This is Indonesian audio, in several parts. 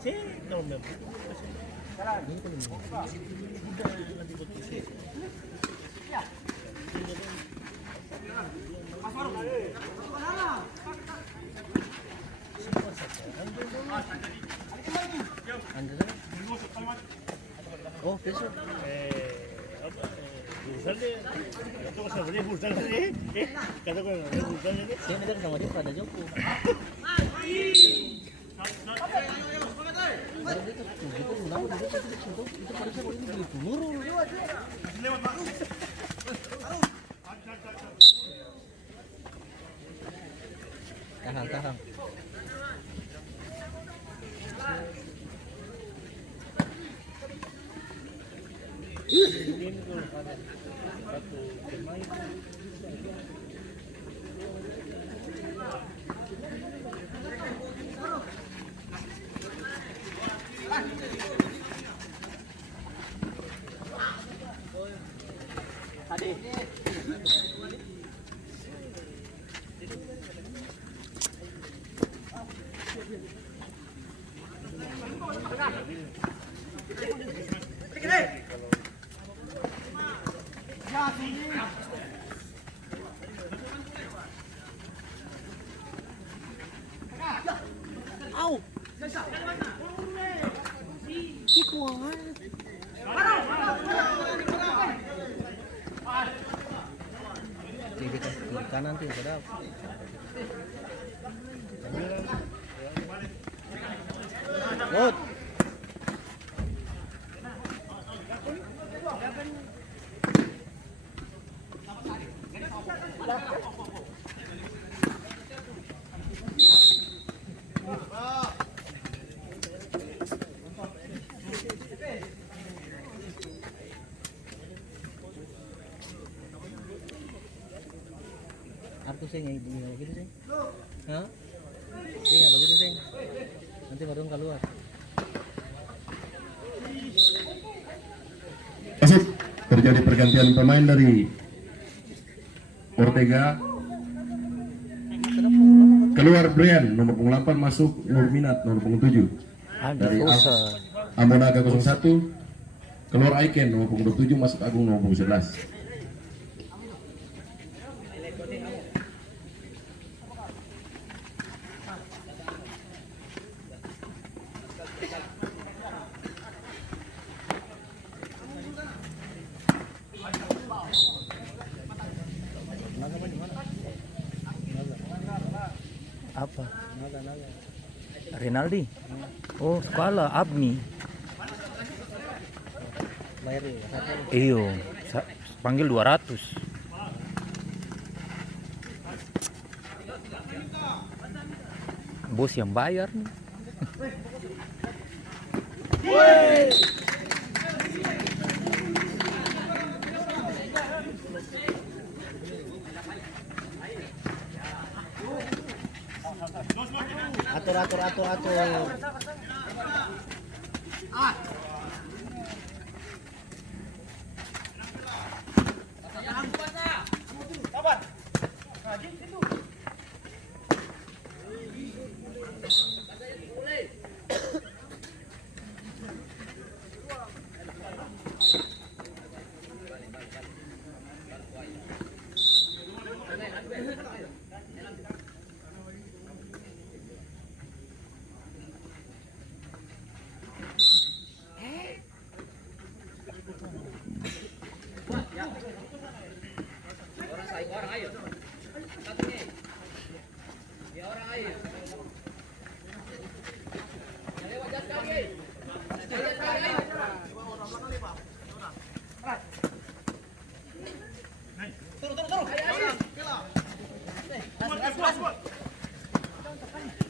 Sí, no me. Oh, besok. Apa? Urusannya, kata kau boleh urusannya, kata kau boleh urusannya. Saya minta sama dia pada Joko. Kalau dia tuh gitu, kenapa dia tuh itu pada saya ini beli peluru. Tahan. Ini kalau ada satu pemain. Au. Ih, kuat. Jadi ke kanan tuh pada. Good. Aku sih nggak begitu sih. Hah? Sih nggak begitu sih. Nanti baru keluar. Wasit, terjadi pergantian pemain dari Ortega. Keluar Brian nomor 8 masuk Nurminat nomor 7. Dari Amonaga 01. Keluar Aiken nomor 7 masuk Agung nomor 11. Apa? Rinaldi. Oh, sekolah Abni. Bayar ya. Iyo, panggil 200. Bos yang bayar nih. Atur.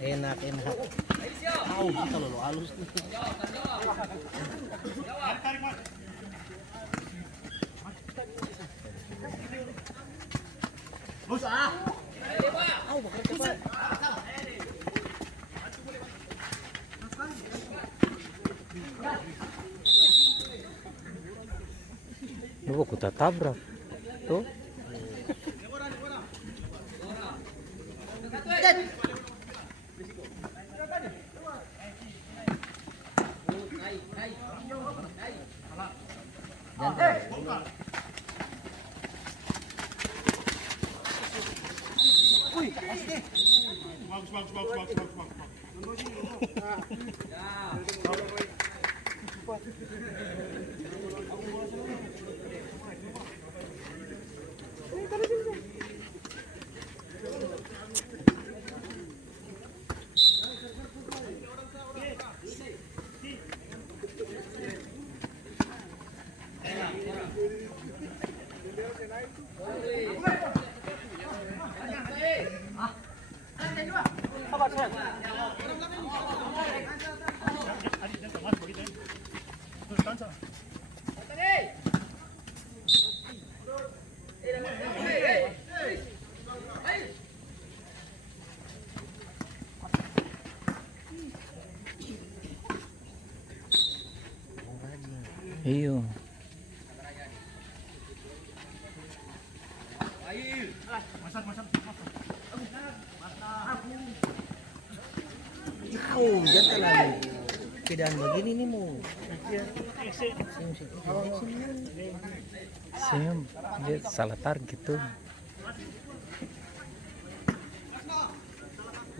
Enak. Tahu kita lo halus. Lu kita tabrak. Tuh. Iyo. Oh, jangan lagi. Keadaan begini nih mau. Sim, dia salah target tuh.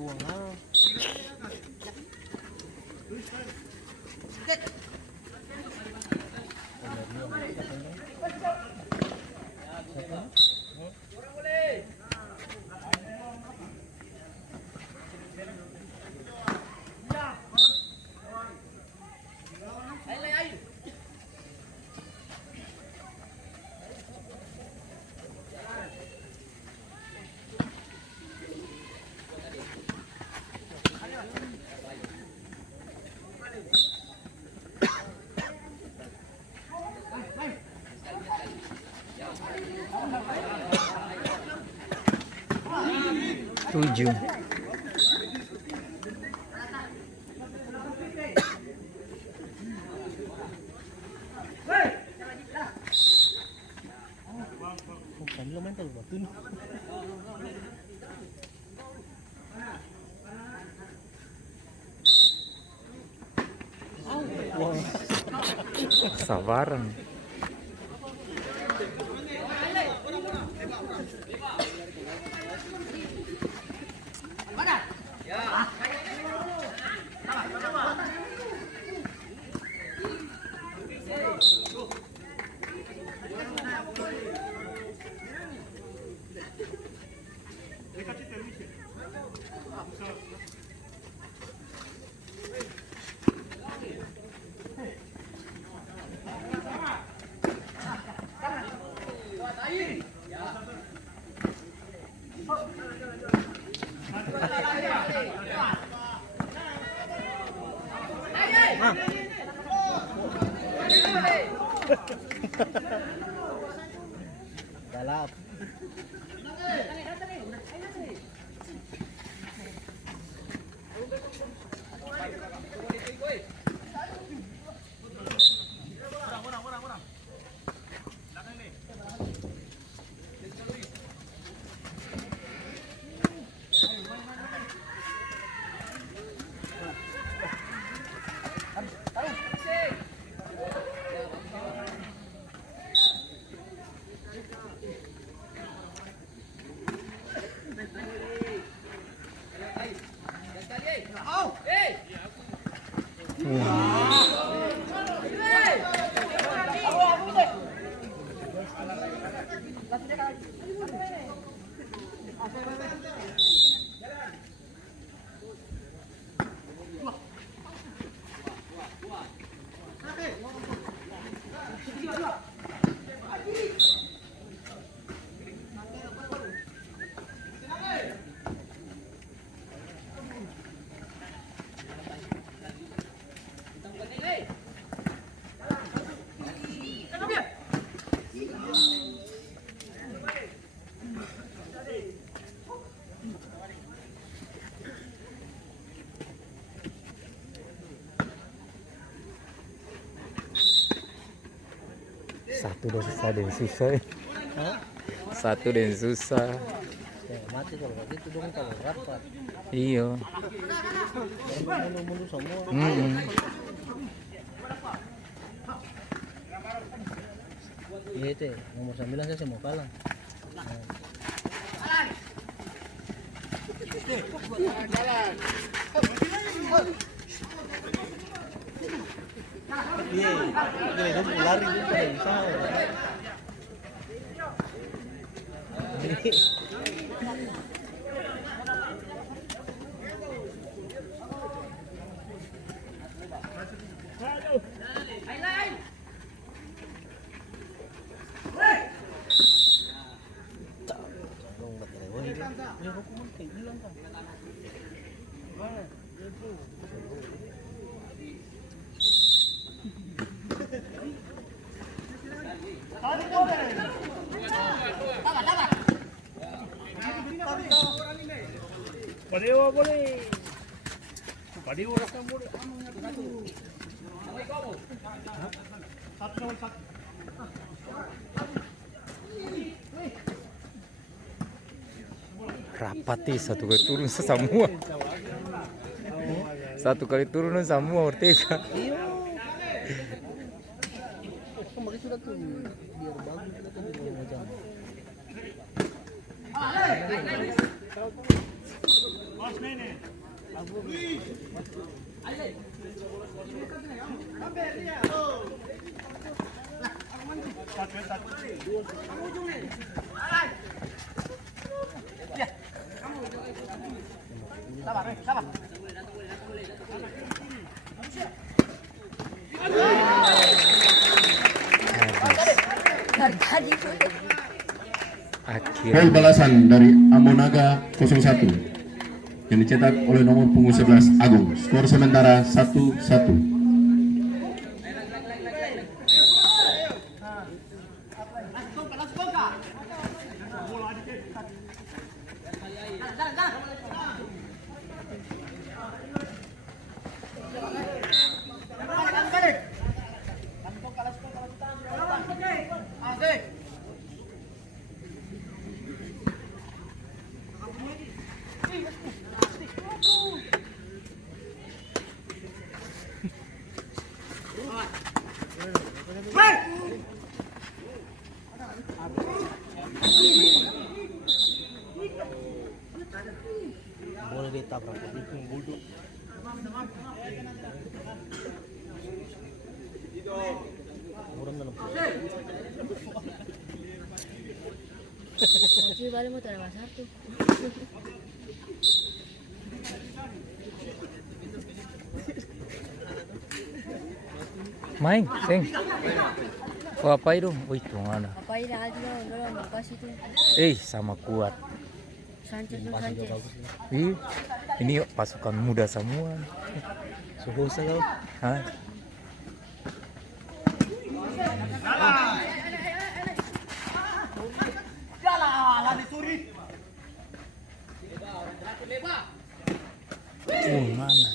Wow. Tujuh. Belum mental waktu ini. Sabaran. Galap. Satu udah susah dan susah. Hah? Satu dan susah. Ya, mati kalau begitu dong kalau rapat. Iya. Mulu-mulu semua. Iya teh, nomor 9 saya mau kalah. Jalan. Iya, gini dong lari itu tidak bisa. Padewa boleh. Padewa rakam boleh. Rapati satu kali turun semua. Satu kali turun semua Ortega. Kemarin sudah tuh biar bagus kita tuh di macam. Mas Nene. Akhirnya. Gol balasan dari Amonaga 01 yang dicetak oleh nomor punggung 11 Agung. Skor sementara 1-1. Boleh ditabrak itu bodoh. Nanti balik mau taruh satu. Main, Seng. Oh, apa itu? Oh, itu mana? Apa ini aja belum kasih tuh. Sama kuat. Sanchez. Ih, ini pasukan muda semua. Suhu saya. Hah? Mana?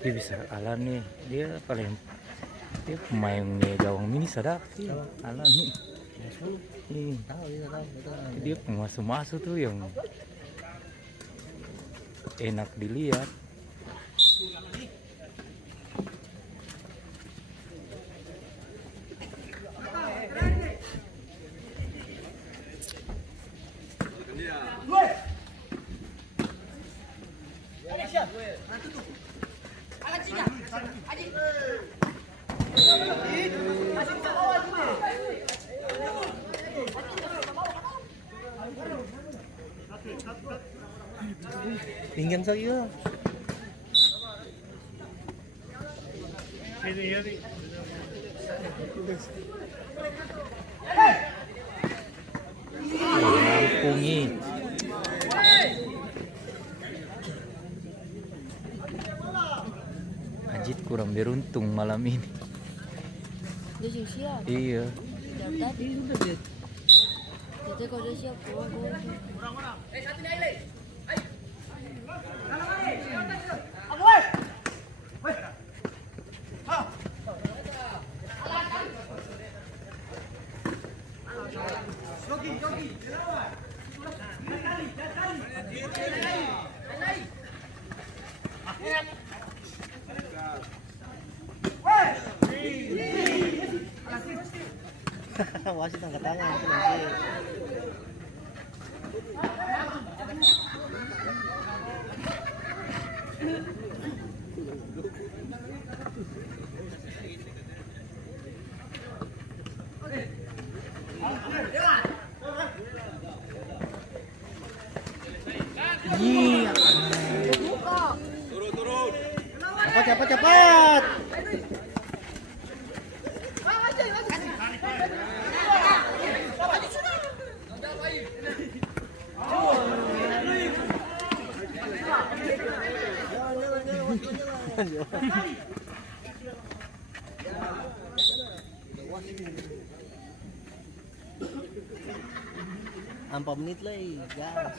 Dia bisa Alan nih, dia pemainnya gawang mini sadap sih. Alan nih. Dia masuk tuh yang enak dilihat. Pinggan saya. Ini. Lampungi. Ajit kurang beruntung malam ini. Dia siap. Iya. Dari tadi. Jadi kalau dia siap gol. Wasit angkat tangan. Iya. Cepat. Ampa menit lagi, gas.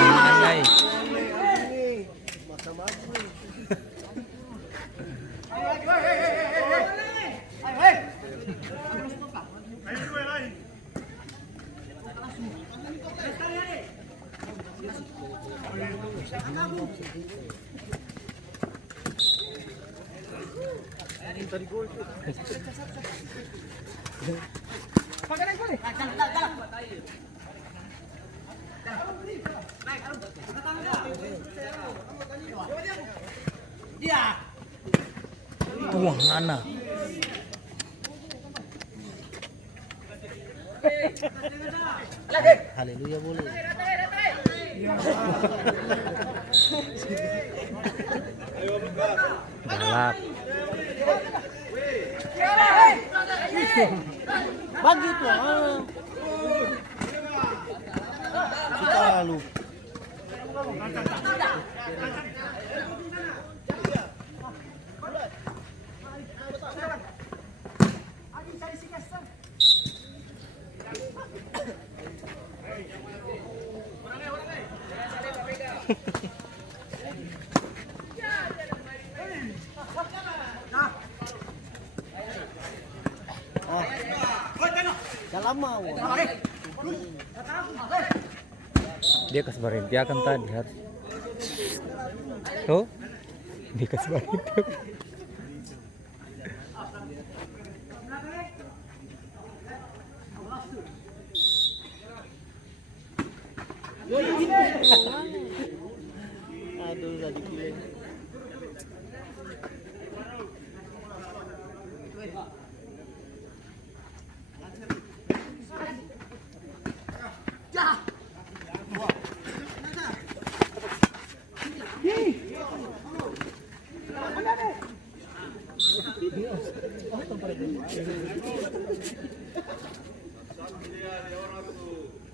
Anai. Wah, mana? Haleluya boleh. Galak. Bagi tuh. Kita lalu. Lama. Dia kasih berhentiakan tadi harus. Oh, dia kasih berhentiakan. Aduh, tadi pilih.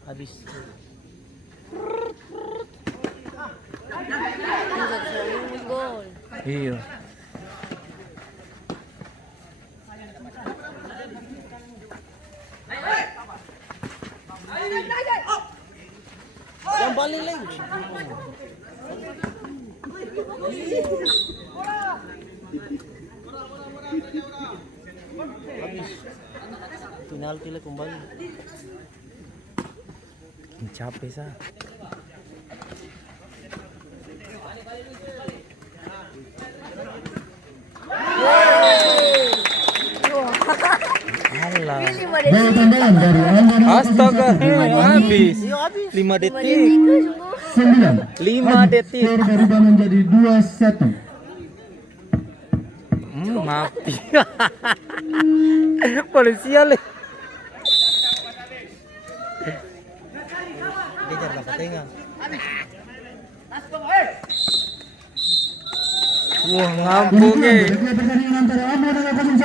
Habis. Gol. Iya. Yang balik lagi. Habis. Penalti lah kembali. Capek sah. Alah. Gol tambahan dari Angga Astaga, habis. 5 detik. 9. 5 detik. Skor berubah menjadi 2-1. Mati. Polisial. Dia jangan tengah. Wah, ngampung. Pertandingan antara Ambon dengan 01.